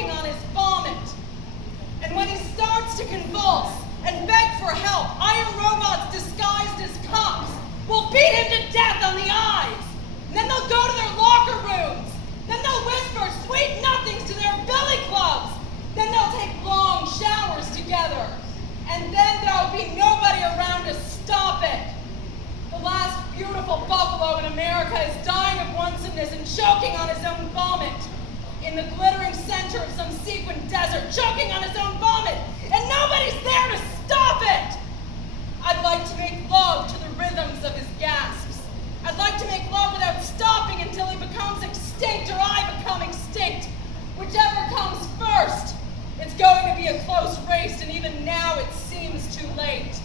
choking on his vomit. And when he starts to convulse and beg for help, iron robots disguised as cops will beat him to death on the eyes. And then they'll go to their locker rooms. Then they'll whisper sweet nothings to their billy clubs. Then they'll take long showers together. And then there'll be nobody around to stop it. The last beautiful buffalo in America is dying of onesiveness and choking on his own vomit. In the glittering center of some sequined desert, choking on his own vomit, and nobody's there to stop it! I'd like to make love to the rhythms of his gasps. I'd like to make love without stopping until he becomes extinct or I become extinct. Whichever comes first. It's going to be a close race, and even now it seems too late.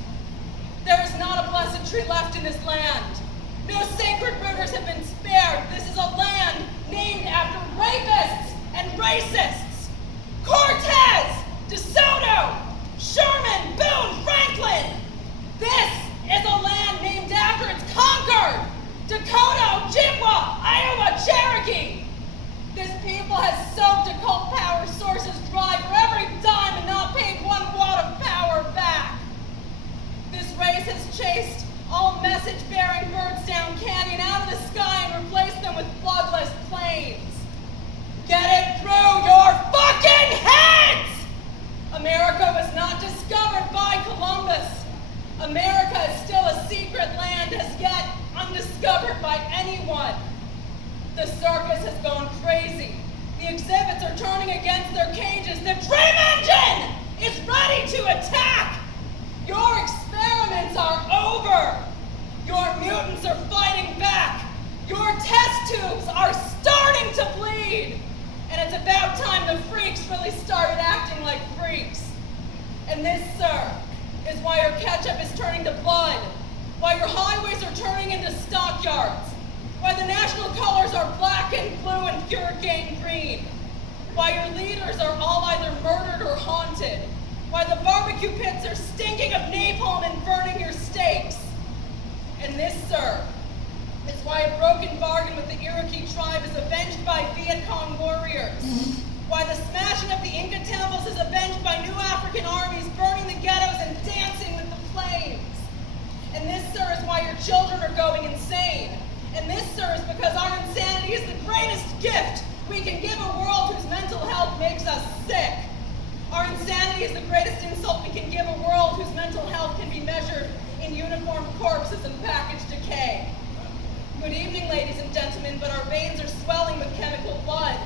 There is not a blessed tree left in this land. No sacred rivers have been spared. This is a land named after rapists and racists. Cortez, DeSoto, Sherman, Boone, Franklin. This is a land named after its conquered. Dakota, Ojibwa, Iowa, Cherokee. This people has soaked occult power sources dry for every dime and not paid 1 watt of power back. This race has chased all message-bearing birds down canyon out of the sky and replaced them with bloodless plains. Get it through your fucking heads! America was not discovered by Columbus. America is still a secret land as yet undiscovered by anyone. The circus has gone crazy. The exhibits are turning against their cages. The dream engine is ready to attack. Your experiments are over. Your mutants are fighting back. Your test tubes are starting to bleed. And it's about time the freaks really started acting like freaks. And this, sir, is why your ketchup is turning to blood. Why your highways are turning into stockyards. Why the national colors are black and blue and pure gangrene. Why your leaders are all either murdered or haunted. Why the barbecue pits are stinking of napalm and burning your steaks. And this, sir, is why a broken bargain with the Cherokee tribe is avenged by Viet Cong warriors. Why the smashing of the Inca temples is avenged by new African armies burning the ghettos and dancing with the flames. And this, sir, is why your children are going insane. And this, sir, is because our insanity is the greatest gift we can give a world whose mental health makes us sick. Our insanity is the greatest insult we can give a world whose mental health can be measured in uniformed corpses and packaged decay. Good evening, ladies and gentlemen, but our veins are swelling with chemical blood.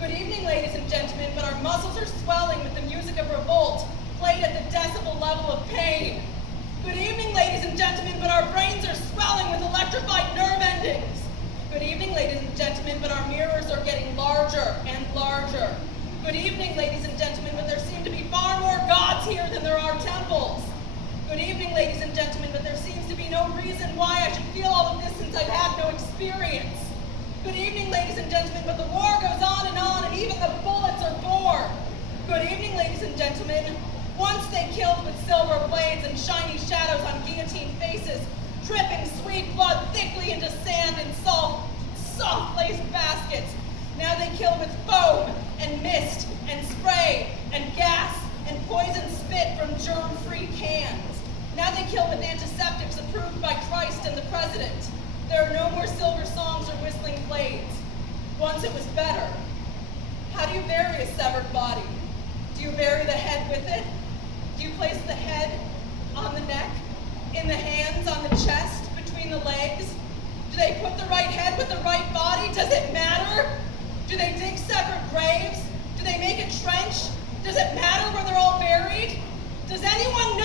Good evening, ladies and gentlemen, but our muscles are swelling with the music of revolt, played at the decibel level of pain. Good evening, ladies and gentlemen, but our brains are swelling with electrified nerve endings. Good evening, ladies and gentlemen, but our mirrors are getting larger and larger. Good evening, ladies and gentlemen, but there seem to be far more gods here than there are temples. Good evening, ladies and gentlemen, but there seems to be no reason why I should feel all of this since I've had no experience. Good evening, ladies and gentlemen, but the war goes on, and even the bullets are bored. Good evening, ladies and gentlemen. Once they killed with silver blades and shiny shadows on guillotine faces, dripping sweet blood thickly into sand and soft lace baskets. Now they kill with foam and mist and spray and gas and poison spit from germ-free cans. Now they kill with antiseptics approved by Christ and the president. There are no more silver songs or whistling blades. Once it was better. How do you bury a severed body? Do you bury the head with it? Do you place the head on the neck, in the hands, on the chest, between the legs? Do they put the right head with the right body? Does it matter? Do they dig separate graves? Do they make a trench? Does it matter where they're all buried? Does anyone